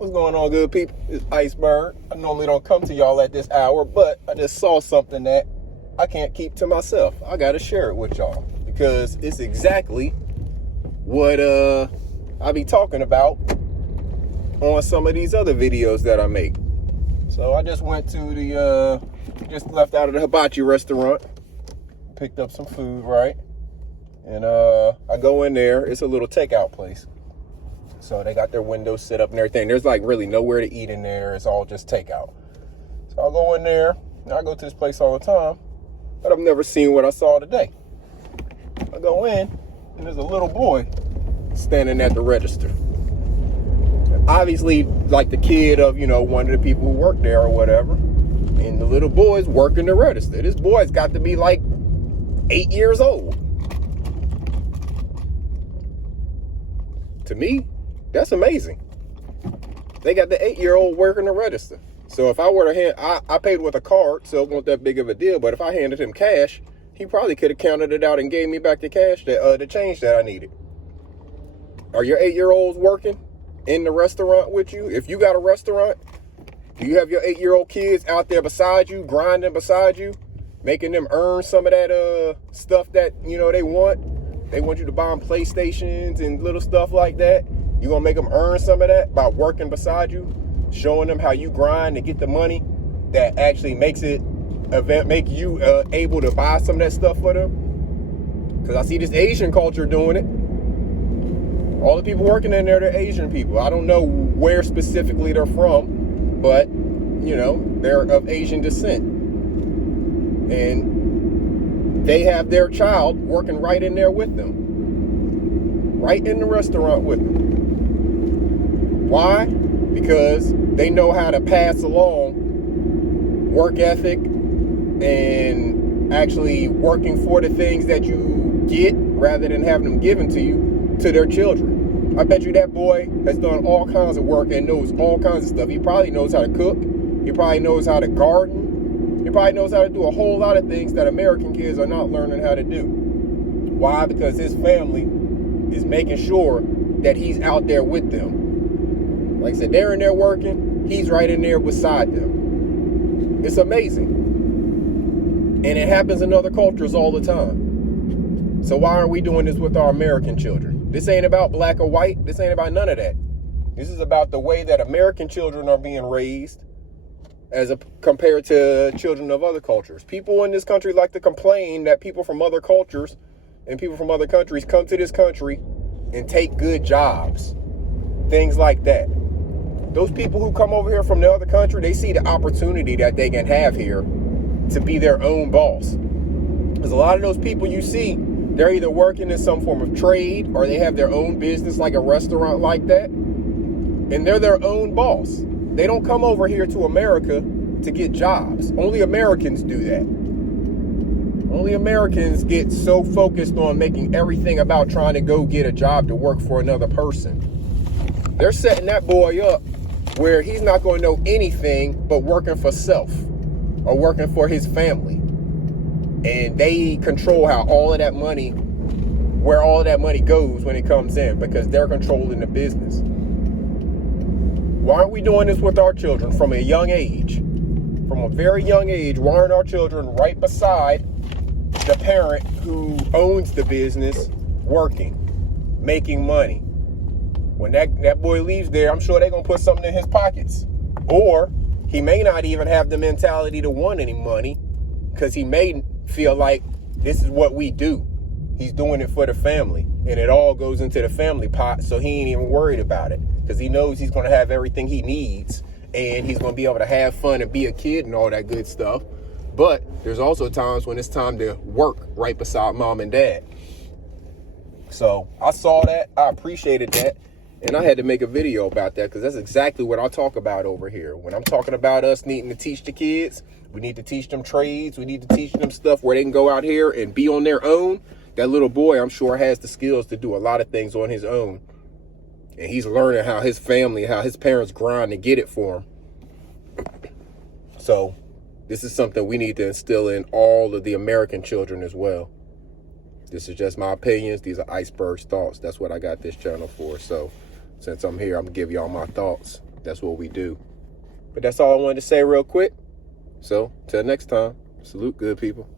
What's going on, good people? It's Iceberg. I normally don't come to y'all at this hour, but I just saw something that I can't keep to myself. I gotta share it with y'all because it's exactly what I be talking about on some of these other videos that I make. So I just went to the just left out of the hibachi restaurant, picked up some food, right? And I go in there. It's a little takeout place. So they got their windows set up and everything. There's like really nowhere to eat in there. It's all just takeout. So I'll go in there. And I go to this place all the time, but I've never seen what I saw today. I go in and there's a little boy standing at the register. Obviously like the kid of, one of the people who work there or whatever. And the little boy's working the register. This boy's got to be like 8 years old. To me, that's amazing. They got the 8-year-old working the register. So if I were to I paid with a card, so it wasn't that big of a deal. But if I handed him cash, he probably could have counted it out and gave me back the cash, the change that I needed. Are your 8-year-olds working in the restaurant with you? If you got a restaurant, do you have your 8-year-old kids out there beside you, grinding beside you, making them earn some of that stuff that they want? They want you to buy them PlayStations and little stuff like that. You gonna make them earn some of that by working beside you, showing them how you grind to get the money that actually make you able to buy some of that stuff for them. Because I see this Asian culture doing it. All the people working in there, they're Asian people. I don't know where specifically they're from, but they're of Asian descent. And they have their child working right in there with them. Right in the restaurant with them. Why? Because they know how to pass along work ethic and actually working for the things that you get rather than having them given to you to their children. I bet you that boy has done all kinds of work and knows all kinds of stuff. He probably knows how to cook. He probably knows how to garden. He probably knows how to do a whole lot of things that American kids are not learning how to do. Why? Because his family is making sure that he's out there with them. Like I said, they're in there working. He's right in there beside them. It's amazing. And it happens in other cultures all the time. So why aren't we doing this with our American children? This ain't about black or white. This ain't about none of that. This is about the way that American children are being raised compared to children of other cultures. People in this country like to complain that people from other cultures and people from other countries come to this country and take good jobs. Things like that. Those people who come over here from the other country, they see the opportunity that they can have here to be their own boss. Because a lot of those people you see, they're either working in some form of trade or they have their own business like a restaurant like that. And they're their own boss. They don't come over here to America to get jobs. Only Americans do that. Only Americans get so focused on making everything about trying to go get a job to work for another person. They're setting that boy up where he's not going to know anything but working for self or working for his family. And they control how all of that money, where all of that money goes when it comes in, because they're controlling the business. Why aren't we doing this with our children from a young age? From a very young age, why aren't our children right beside the parent who owns the business working, making money? When that boy leaves there, I'm sure they're going to put something in his pockets. Or he may not even have the mentality to want any money because he may feel like this is what we do. He's doing it for the family. And it all goes into the family pot, so he ain't even worried about it because he knows he's going to have everything he needs and he's going to be able to have fun and be a kid and all that good stuff. But there's also times when it's time to work right beside mom and dad. So I saw that. I appreciated that. And I had to make a video about that because that's exactly what I talk about over here. When I'm talking about us needing to teach the kids, we need to teach them trades. We need to teach them stuff where they can go out here and be on their own. That little boy, I'm sure, has the skills to do a lot of things on his own. And he's learning how his family, how his parents grind to get it for him. So this is something we need to instill in all of the American children as well. This is just my opinions. These are IcebergThoughts. That's what I got this channel for. So since I'm here, I'm going to give y'all my thoughts. That's what we do. But that's all I wanted to say real quick. So, till next time, salute, good people.